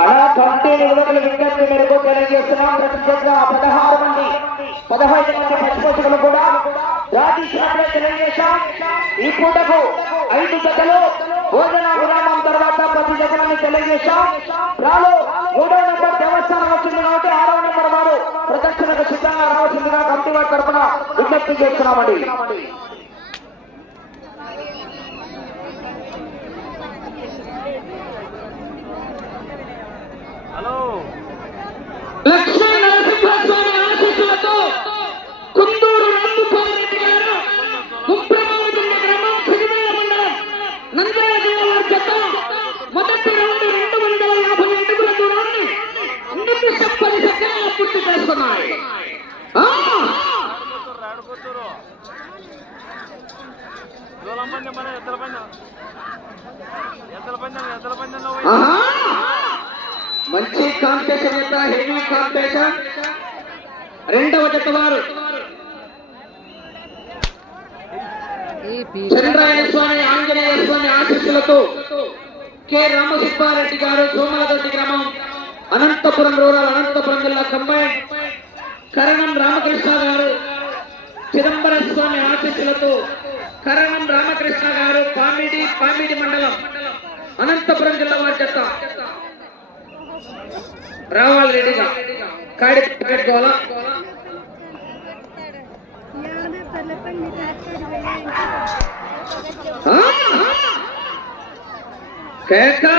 అలా కమిటీ నిలవకల విజ్ఞప్తి మేరకు తెలియజేస్తున్నాం ప్రత్యేకంగా పదహారు మంది పదహైదు మంది పచ్చిపోషకులు కూడా రాజీ తెలియజేశాం ఈ పూటకు ఐదు గతలు భోజన విరామం తర్వాత ప్రతి జతలని తెలియజేశాం రాలో మూడో నెంబర్ దేవస్థానం వచ్చింది కాబట్టి ఆరో నెంబర్ వారు ప్రదక్షిణకు సిద్ధంగా రావాల్సిందిగా కమిటీ వారి తరఫున విజ్ఞప్తి చేస్తున్నామండి జోలం పందెం మన ఎద్దల పందెం ఎద్దల పందెం ఎద్దల పందెంలో పోయి. ఆహా! మంచి కాంపిటీషన్ యొక్క హెవీ కాంపిటీషన్. రెండవ జత వారు చంద్రాయణ స్వామి ఆంజనేయ స్వామి ఆశీస్సులతో కె. రామసుబ్బారెడ్డి గారు సోమలదొడ్డి గ్రామం అనంతపురం రూరల్ అనంతపురం జిల్లా కంబైన్. కరణం రామకృష్ణ గారు చిదంబర స్వామి ఆశీస్సులతో కరణం రామకృష్ణ గారు పామిడి పామిడి మండలం అనంతపురం జిల్లా వారి చెత్త రావాలి రెడీగా. కాడి పెట్టుకోవాలా కేకా